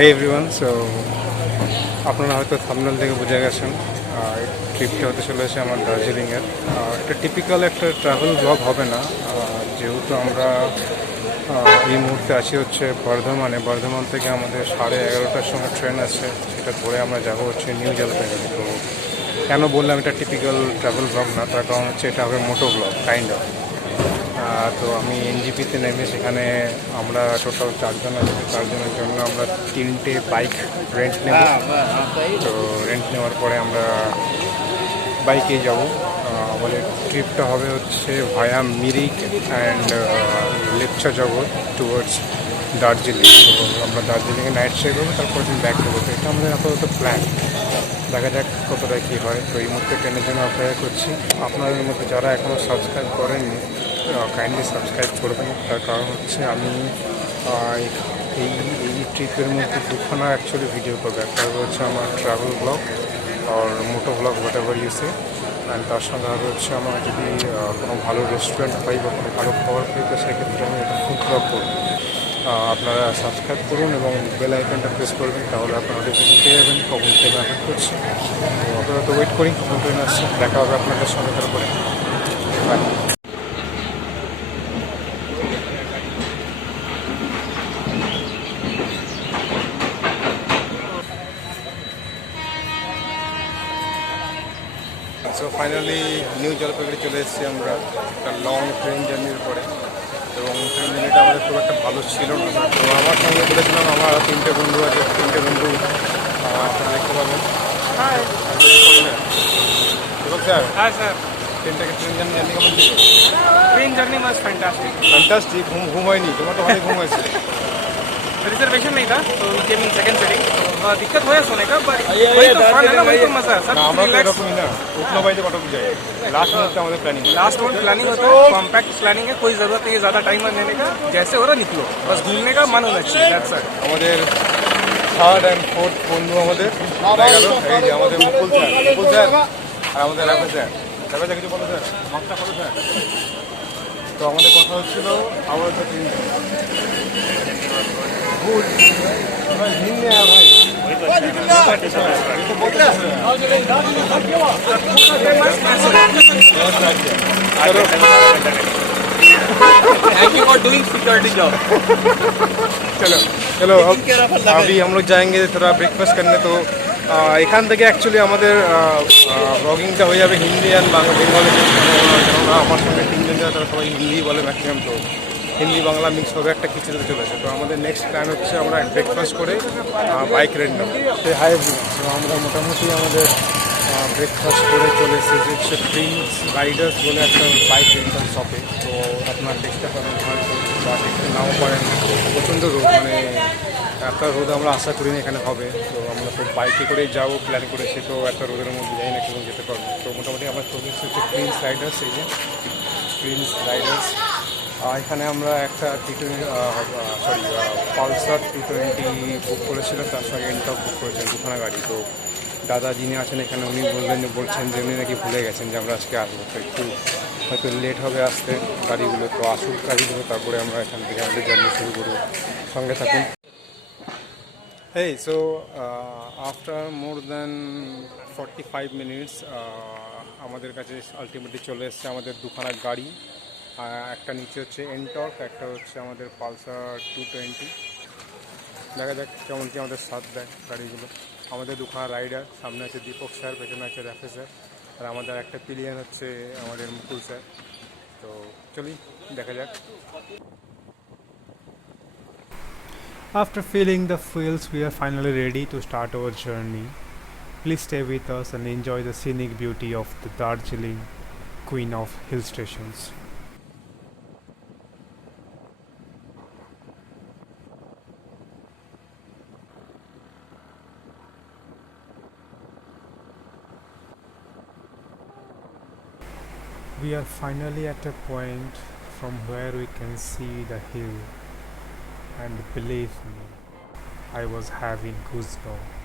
Hey everyone, so আপনারা হয়তো thumbnail থেকে বুঝে গেছেন ট্রিপটা হতে চলেছে আমার দার্জিলিংয়ের। এটা টিপিক্যাল একটা ট্রাভেল ব্লগ হবে না, যেহেতু আমরা এই মুহূর্তে আছি হচ্ছে বর্ধমান থেকে আমাদের 11:30টার সময় ট্রেন আছে, সেটা ধরে আমরা যাবো হচ্ছে নিউ জলপাইগুড়ি। তো কেন বললাম এটা টিপিক্যাল ট্রাভেল ব্লগ না, তার কারণ হচ্ছে এটা হবে মোটো ব্লগ কাইন্ড অফ। তো আমি এনজিপিতে নেমে সেখানে আমরা টোটাল 4 জন আছি, 4 জনের জন্য আমরা 3টে বাইক রেন্ট নেব। তো রেন্ট নেওয়ার পরে আমরা বাইকে যাব। আমাদের ট্রিপটা হবে হচ্ছে ভায়া মিরিক অ্যান্ড লেপচা জগৎ টুয়ার্ডস দার্জিলিং। তো আমরা দার্জিলিংয়ে নাইট স্টে করবো, তারপর দিন ব্যাক করবো। তো এটা আমাদের আপাতত প্ল্যান, দেখা যাক কতটা কী হয়। তো এই মুহূর্তে ট্রেনের জন্য অপেক্ষা করছি। আপনাদের মধ্যে যারা এখনও সাবস্ক্রাইব করেননি কাইন্ডলি সাবস্ক্রাইব করবেন, তার কারণ হচ্ছে আমি এই এই ট্রিপের মধ্যে দুখানা অ্যাকচুয়ালি ভিডিও করবো। একটা হচ্ছে আমার ট্রাভেল ব্লগ আর moto blog whatever you say, and তার সঙ্গে হবে হচ্ছে আমার যদি কোনো ভালো রেস্টুরেন্ট পাই বা কোনো ভালো খাবার পাই, তো সেক্ষেত্রে আমি একটা ফুড ব্লগ করবো। আপনারা সাবস্ক্রাইব করুন এবং বেল আইকনটা প্রেস করবেন, তাহলে আপনারা নোটিফিকেশন পেয়ে যাবেন কখন ট্রেন অ্যাটেন্ড করছি। তো আপনারা তো ওয়েট করি কখন ট্রেন আসছে, দেখা হবে আপনাদের সঙ্গে তারপরে। Bye. So finally New Jalpaiguri চলে এসেছি আমরা একটা লং ট্রেন জার্নির পরে, এবং ট্রেন জার্নিটা আমাদের খুব একটা ভালো ছিল না। তো আমার সঙ্গে বলেছিলাম আমার আরও 3টে বন্ধু আছে, 3টে বন্ধু আপনারা দেখতে পাবেন। Sir, Hi sir, train journey journey কেমন ছিল? train journey was fantastic. Fantastic. ঘুম হয়নি? তোমার তো ভালোই ঘুম হয়েছে। रिजर्वेशन नहीं था तो we came in second sitting. तो दिक्कत हुआ सोने का, but वही तो फन है ना, वही तो मजा है। सब না আমরা তো रिलैक्स। এরকমই না, উঠলো বাইতে কটক যাই। লাস্ট মুহূর্তে আমাদের প্ল্যানিং। लास्ट मंथ प्लानिंग होता है, कॉम्पैक्ट प्लानिंग है, कोई जरूरत नहीं है ज्यादा टाइम लेने का। जैसे हो रहा निकलो, बस घूमने का मन होना चाहिए। That's it. আমাদের থার্ড অ্যান্ড ফোর্থ বন্ধু আমাদের দেখা গেল। এই যে আমাদের মুকুল স্যার আর আমাদের রাফে স্যার কিছু বলো স্যার, মাস্টার বলো স্যার। তো আমাদের কথা হচ্ছিল আমরা তো গুড হিন্দি ভাই Thank you for doing security job. चलो चलो अभी हम लोग जाएंगे थोड़ा ब्रेकफास्ट करने। तो এখান থেকে অ্যাকচুয়ালি আমাদের ব্লগিংটা হয়ে যাবে হিন্দি অ্যান্ড বেঙ্গলি। কেননা আমার সঙ্গে 3জন যারা তারা সবাই হিন্দি বলে ম্যাক্সিমাম, তো হিন্দি বাংলা মিক্স হবে একটা খিচুড়িতে চলেছে। তো আমাদের নেক্সট প্ল্যান হচ্ছে আমরা ব্রেকফাস্ট করে বাইক রেন্ট নেবো। হাই তো আমরা মোটামুটি আমাদের ব্রেকফাস্ট করে চলে এসেছি হচ্ছে প্রিন্স রাইডার্স বলে একটা বাইক রেন্টাল শপে। তো আপনার দেখতে পাবেন হয়তো বা দেখতে নাও পারেন, প্রচণ্ড রোদ, মানে এত রোদ আমরা আশা করিনি এখানে হবে। তো আমরা তো বাইকে করেই যাবো প্ল্যান করেছি, তো এত রোদের মধ্যে যাই না কেমন যেতে পারবো। তো মোটামুটি আমরা চলে এসেছি হচ্ছে প্রিন্স রাইডার্স। এই যে প্রিন্স রাইডার্স, এখানে আমরা একটা পালসার 220 বুক করেছিলাম, তার সঙ্গে এনটক বুক করেছিলাম, দুখানা গাড়ি। তো দাদা যিনি আছেন এখানে উনি বলছেন যে উনি নাকি ভুলে গেছেন যে আমরা আজকে আসবো, তো একটু হয়তো লেট হবে আসতে গাড়িগুলো। তো আসুক গাড়িগুলো, তারপরে আমরা এখান থেকে আমাদের জার্নি শুরু করবো। সঙ্গে থাকুন। Hey, so after more than 45 minutes আমাদের কাছে আলটিমেটলি চলে এসছে আমাদের দুখানা গাড়ি। একটা নিচে হচ্ছে এনটক, একটা হচ্ছে আমাদের পালসার 220। দেখা যাক কেমন কি আমাদের সাথ দেয় গাড়িগুলো। আমাদের দুখানা রাইডার, সামনে আছে দীপক স্যার, পেছনে আছে রাফে স্যার, আর আমাদের একটা পিলিয়ন হচ্ছে আমাদের মুকুল স্যার। তো চলি দেখা যাক। After filling the fuels, we are finally ready to start our journey. Please stay with us and enjoy the scenic beauty of the Darjeeling, queen of hill stations. We are finally at a point from where we can see the hill, and believe me, I was having goosebumps.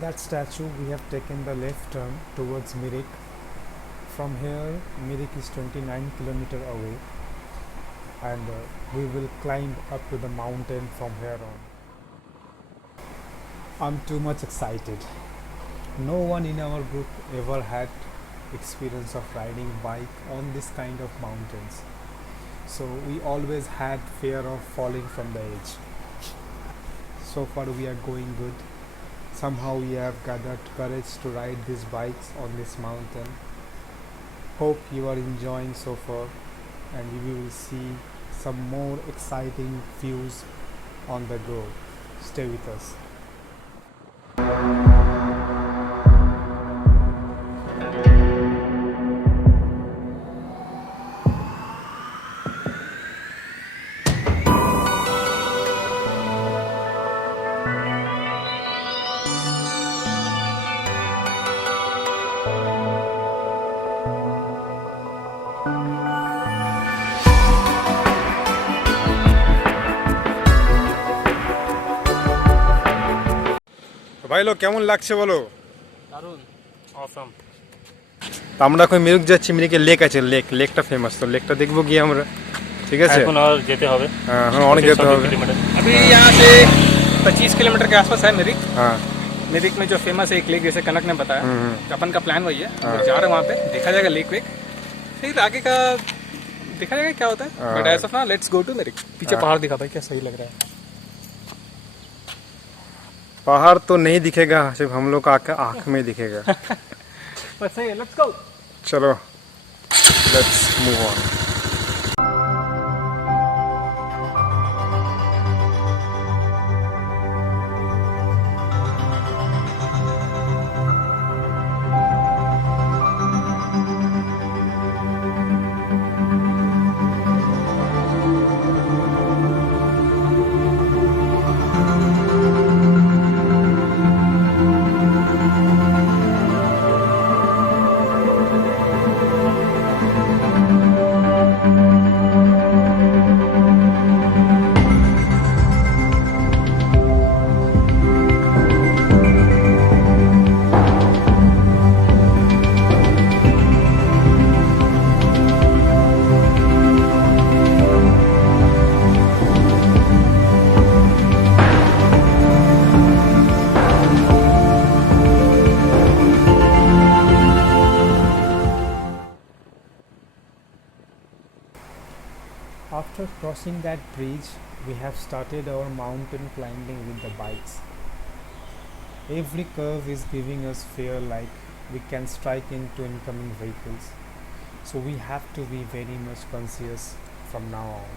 that statue, we have taken the left turn towards Mirik. From here, Mirik is 29 km away, and we will climb up to the mountain from here on. I'm too much excited. No one in our group ever had experience of riding bike on this kind of mountains, so we always had fear of falling from the edge. So far we are going good. Somehow we have gathered courage to ride these bikes on this mountain. Hope you are enjoying so far, and we will see some more exciting views on the go. Stay with us. ভাই লোক কেমন লাগছে বলো? দারুণ, অসম। তো আমরা এখন মিরিক যাচ্ছি। মিরিকে লেক আছে, লেকটা ফেমাস, তো লেকটা দেখবো গিয়ে আমরা। ঠিক আছে, এখন আর যেতে হবে। হ্যাঁ এখন অনেক যেতে হবে। अभी यहाँ से 25 किलोमीटर के आसपास है मिरिक। हाँ, मिरिक में जो फेमस है एक लेक, जैसे कनक ने बताया, तो अपन का प्लान वही है। अगर जा रहे हैं वहाँ पे, देखा जाएगा लेक वेक, फिर आगे का देखा जाएगा क्या होता है। But as of now let's go to Mirik. पीछे पहाड़ दिखा भाई, क्या सही लग रहा है। पहाड़ तो नहीं दिखेगा, सिर्फ हम लोग का आँख में दिखेगा। बस सही है, लेट्स गो। चलो let's move on. After crossing that bridge, we have started our mountain climbing with the bikes. Every curve is giving us fear, like we can strike into incoming vehicles. So we have to be very much conscious from now on.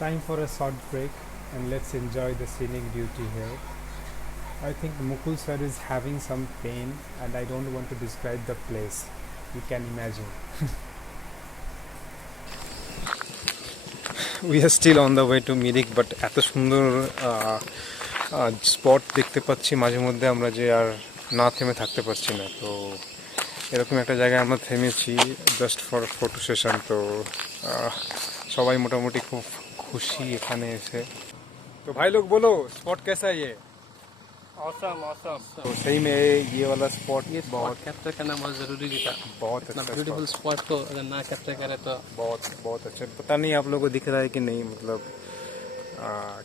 Time for a short break and let's enjoy the scenic beauty here. I think Mukul sir is having some pain and I don't want to describe the place. You can imagine. We are still on the way to Mirik, but এত সুন্দর spot দেখতে পাচ্ছি মাঝে মধ্যে আমরা যে আর না থেমে থাকতে পারছি না। তো এরকম একটা জায়গায় আমরা থেমেছি জাস্ট ফর ফটো সেশন। তো সবাই মোটামুটি খুব খুশি এখানে এসে। তো ভাই লোক বলো স্পট कैसा है ये? Awesome awesome. तो सही में ये वाला स्पॉट ये बहुत कैप्चर करना बहुत जरूरी भी था। बहुत इतना अच्छा ब्यूटीफुल spot, स्पॉट को अगर ना कैप्चर करे तो बहुत बहुत अच्छा। पता नहीं आप लोगों को दिख रहा है कि नहीं, मतलब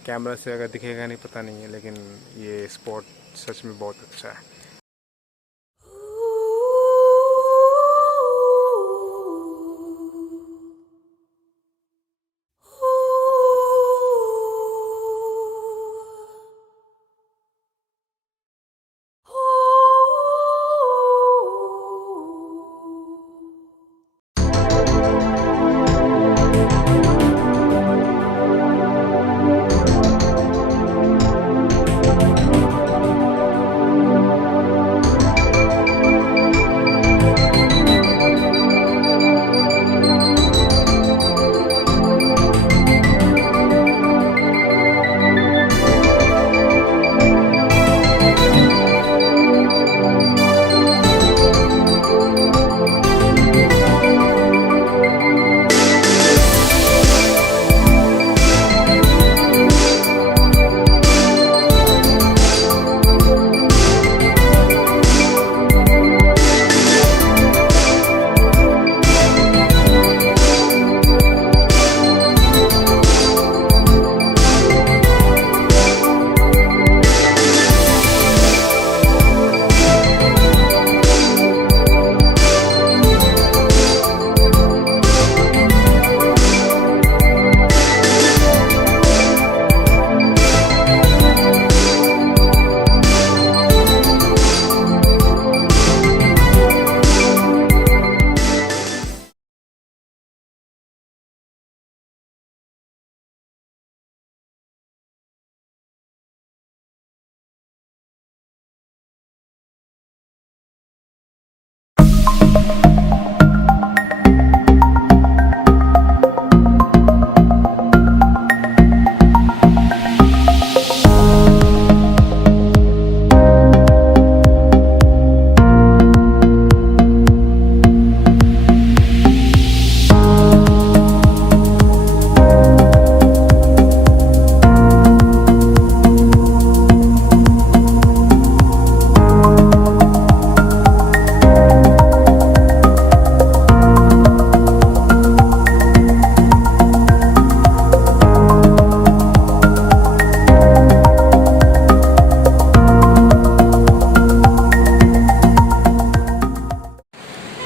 कैमरा से अगर दिखेगा नहीं पता नहीं है, लेकिन ये स्पॉट सच में बहुत अच्छा है।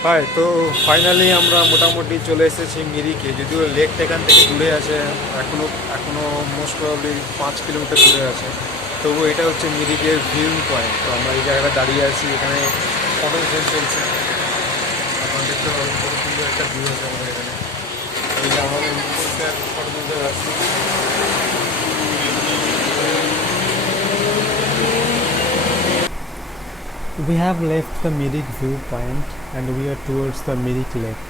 হাই, তো ফাইনালি আমরা মোটামুটি চলে এসেছি মিরিকে। যদিও লেকটা এখান থেকে দূরে আছে, এখনও মোস্ট প্রবাবলি 5 কিলোমিটার দূরে আছে। তবু এটা হচ্ছে মিরিকের ভিউ পয়েন্ট। তো আমরা এই জায়গাটা দাঁড়িয়ে আছি, এখানে ফটো সেশন চলছে। আপনারা দেখতে পাবেন কত সুন্দর একটা ভিউ আছে আমাদের এখানে। এই যে আমাদের ফটো তুলতে আসছি। We have left the Mirik viewpoint and we are towards the Mirik lake.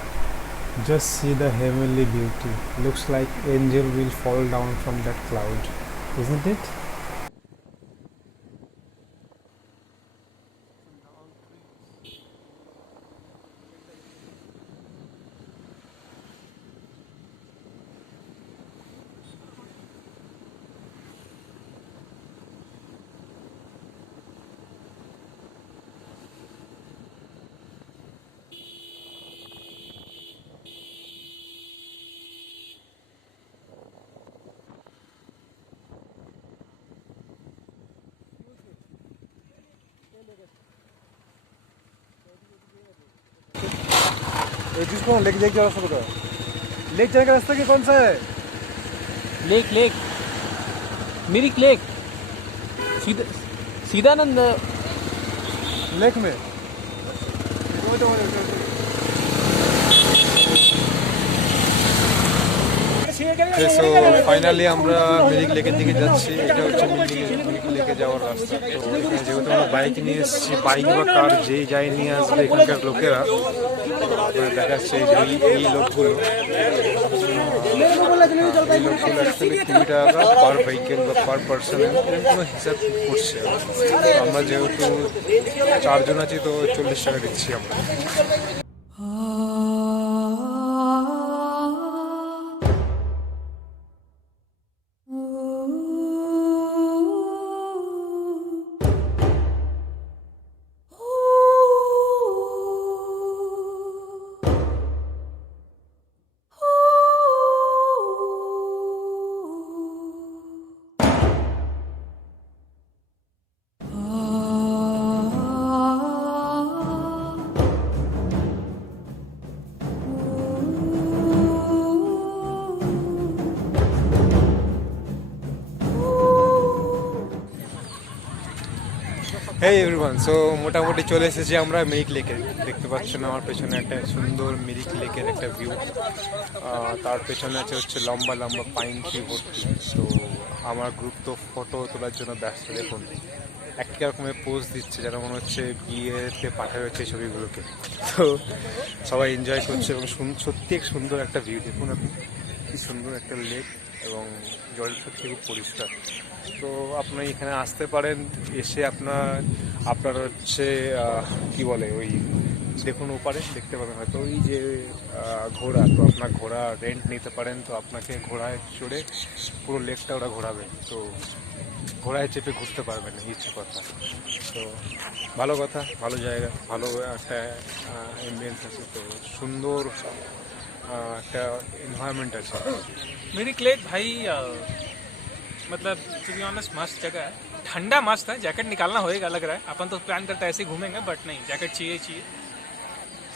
Just see the heavenly beauty. Looks like angel will fall down from that cloud, isn't it? जिसको lake जाने का रास्ता बताओ। Lake जाने का रास्ता कौन सा है? लेक मिरिक लेक सीधानंद लेक में সো ফাইনালি আমরা মিরিক লেকের দিকে যাচ্ছি। এটা হচ্ছে মিরিক লেকে যাওয়ার রাস্তা। তো এখানে যেহেতু আমরা বাইক নিয়ে এসেছি, বাইক বা কার যেই যাই নিয়ে আসবে এখানকার লোকেরা আপনারা দেখাচ্ছে এই লোকগুলো অ্যাকচুয়ালি 20 টাকা পার ভেহিকেল বা পার পার্সন এরকম কোনো হিসাব করছে। তো আমরা যেহেতু 4 জন আছি তো 40 টাকা দিচ্ছি আমরা। হেই এভরিওয়ান, সো মোটামুটি চলে এসেছি আমরা মিরিক লেকে। দেখতে পাচ্ছেন আমার পেছনে একটা সুন্দর মিরিক লেকের একটা ভিউ। তার পেছনে আছে হচ্ছে লম্বা লম্বা পাইন ট্রি ভর্তি। তো আমার গ্রুপ তো ফটো তোলার জন্য ব্যস্ত। দেখুন একই রকমের পোজ দিচ্ছে, যেন মনে হচ্ছে বিয়েতে পাঠানো হচ্ছে এই ছবিগুলোকে। তো সবাই এনজয় করছে এবং সত্যি এক সুন্দর একটা ভিউ। দেখুন আপনি কি সুন্দর একটা লেক এবং জল সত্যি খুব পরিষ্কার। তো আপনি এখানে আসতে পারেন, এসে আপনার হচ্ছে কি বলে ওই দেখুন ওপারে দেখতে পাবেন হয়তো ওই যে ঘোড়া। তো আপনার ঘোড়া রেন্ট নিতে পারেন। তো আপনাকে ঘোড়ায় চড়ে পুরো লেকটা ওরা ঘোরাবে। তো ঘোড়ায় চেপে ঘুরতে পারবেন, ইচ্ছে কথা। তো ভালো কথা, ভালো জায়গা, ভালো একটা এমবিয়েন্স আছে। তো সুন্দর একটা এনভায়রনমেंट আছে। मिरिक लेक भाई मतलब टू बी ऑनेस्ट मस्त जगह है। ठंडा मस्त है, जैकेट निकालना होएगा लग रहा है। अपन तो प्लान करते हैं ऐसे ही घूमेंगे, बट नहीं, जैकेट चाहिए।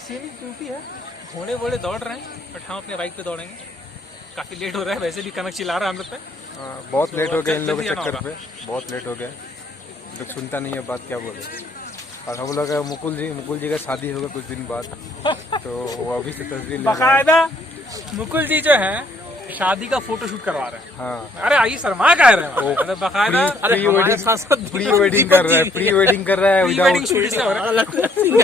सीनिक ब्यूटी है, घोड़े वोड़े दौड़ रहे हैं, बट हम अपने बाइक पे दौड़ेंगे। काफ़ी लेट हो रहा है, वैसे भी कनक चिल्ला रहा है हम लोग पे। बहुत लेट हो गया इन लोगों के चक्कर पे, बहुत लेट हो गया। लोग सुनता नहीं है बात, क्या बोले। और हम लोग का मुकुल जी का शादी होगा कुछ दिन बाद। तो वो अभी से तस्वीर ले रहे हैं। बाकायदा मुकुल जी जो है शादी का फोटो शूट करवा रहे हैं। हाँ, अरे आइए शर्मा कह रहे हैं मतलब बाकायदा। अरे प्री वेडिंग कर रहा है, प्री वेडिंग कर रहा है प्री वेडिंग शूट इसका हो रहा है।